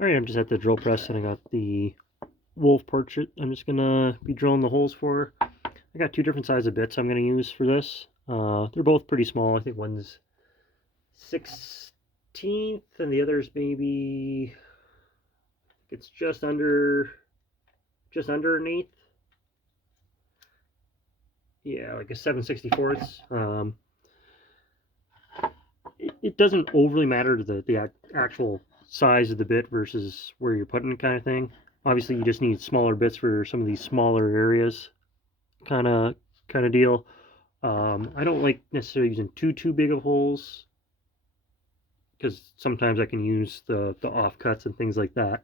Alright, I'm just at the drill press and I got the wolf portrait I'm just gonna be drilling the holes for. I got two different sizes of bits I'm gonna use for this. They're both pretty small. I think one's 16th and the other's maybe it's just under an eighth. Yeah, like a 7/64. It doesn't overly matter the actual size of the bit versus where you're putting it, kind of thing. Obviously, you just need smaller bits for some of these smaller areas, kind of deal. I don't like necessarily using too big of holes because sometimes I can use the offcuts and things like that.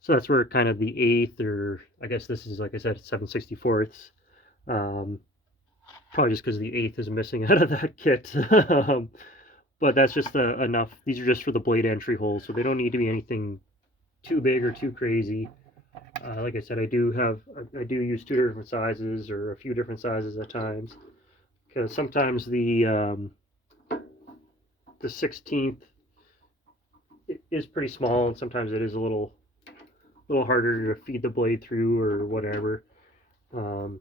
So that's where kind of the eighth, or I guess this is, like I said, 7/64. Um, Probably just because the eighth is missing out of that kit. But that's just enough. These are just for the blade entry holes, so they don't need to be anything too big or too crazy. Like I said, I do use two different sizes or a few different sizes at times because sometimes the 16th is pretty small and sometimes it is a little harder to feed the blade through or whatever. Um,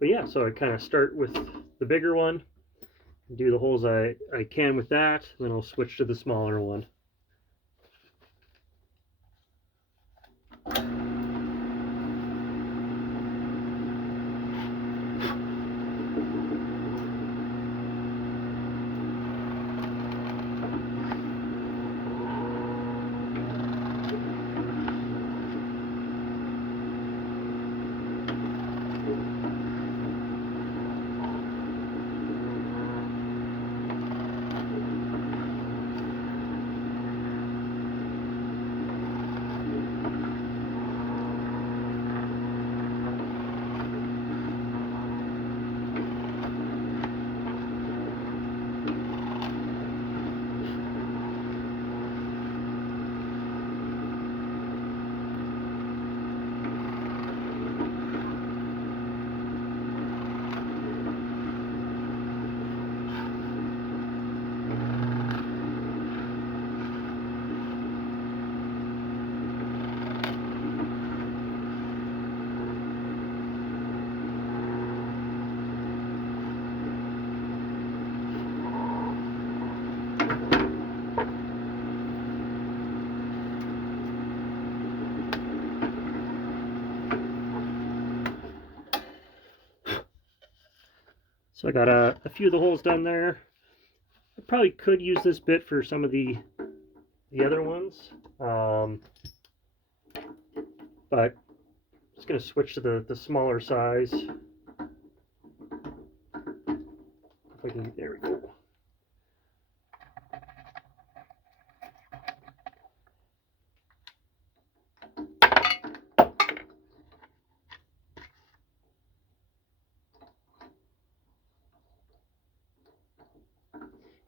but yeah, so I kind of start with the bigger one, do the holes I can with that, then I'll switch to the smaller one. So I got a few of the holes done there. I probably could use this bit for some of the other ones, but I'm just gonna switch to the smaller size. If I can, there we go.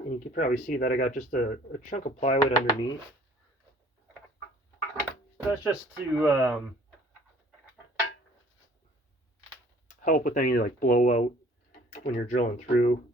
And you can probably see that I got just a chunk of plywood underneath. That's just to help with any like blowout when you're drilling through.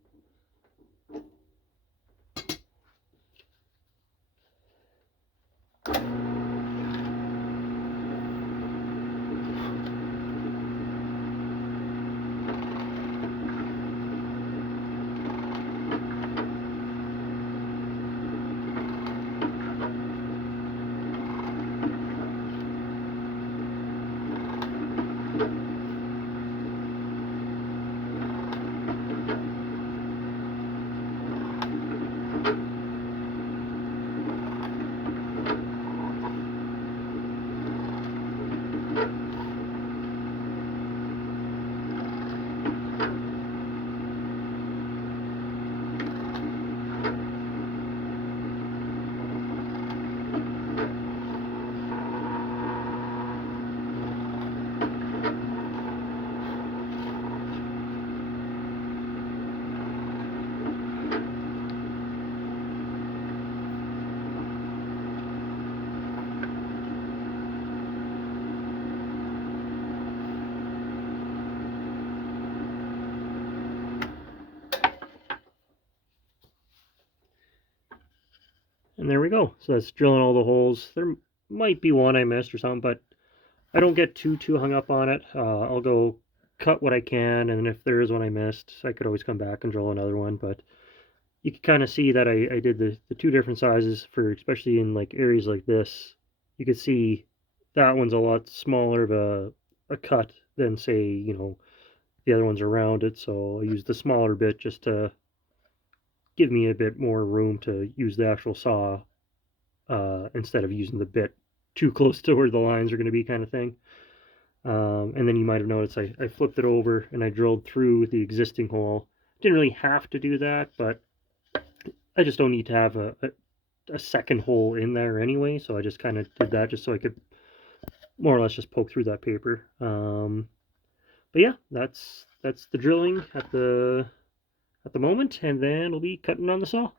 And there we go. So that's drilling all the holes. There might be one I missed or something, but I don't get too hung up on it. I'll go cut what I can, and if there is one I missed, I could always come back and drill another one. But you can kind of see that I did the two different sizes for, especially in like areas like this. You could see that one's a lot smaller of a cut than, say, the other ones around it. So I used the smaller bit just to give me a bit more room to use the actual saw, instead of using the bit too close to where the lines are going to be, kind of thing. And then you might have noticed I flipped it over and I drilled through the existing hole. Didn't really have to do that, but I just don't need to have a second hole in there anyway, so I just kind of did that just so I could more or less just poke through that paper. But yeah, that's the drilling at the moment, and then we'll be cutting on the saw.